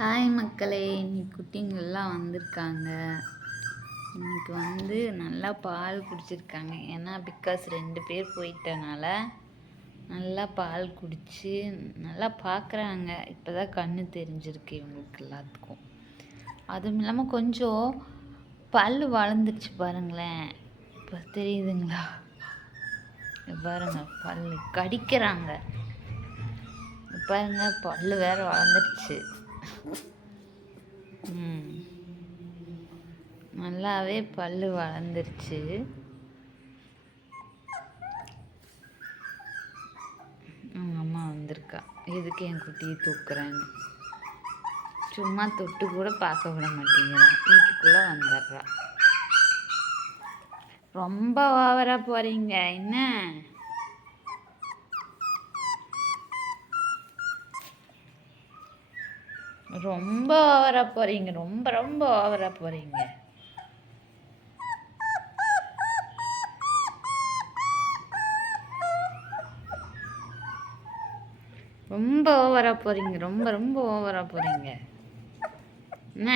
Hi மக்களே, இன்னைக்கு குட்டிங்கெல்லாம் வந்திருக்காங்க. இன்னைக்கு நல்லா பால் குடிச்சிருக்காங்க. ஏன்னா பிகாஸ் 2 பேர் போயிட்டனால நல்லா பால் குடிச்சு நல்லா பார்க்குறாங்க. இப்போ தான் கண்ணு தெரிஞ்சிருக்கு இவங்களுக்கு எல்லாத்துக்கும். அதுவும் இல்லாமல் கொஞ்சம் பல் வளர்ந்துருச்சு பாருங்களேன். இப்போ தெரியுதுங்களா? பாருங்க, பல் கடிக்கிறாங்க. பாருங்க, பல் வேற வளர்ந்துருச்சு. நல்லாவே பல் வளர்ந்துருச்சு. அம்மா வந்திருக்கா. எதுக்கு என் குட்டியை தூக்குறேன்னு சும்மா தொட்டு கூட பார்க்க விட மாட்டேங்கிறான். வீட்டுக்குள்ளே வந்துடுறா. ரொம்ப ஓவரா போறீங்க என்ன? ரொம்ப ஓவரா போறீங்க. ரொம்ப ரொம்ப ஓவரா போறீங்க. ரொம்ப ஓவரா போறீங்க. ரொம்ப ரொம்ப ஓவரா போறீங்க என்ன?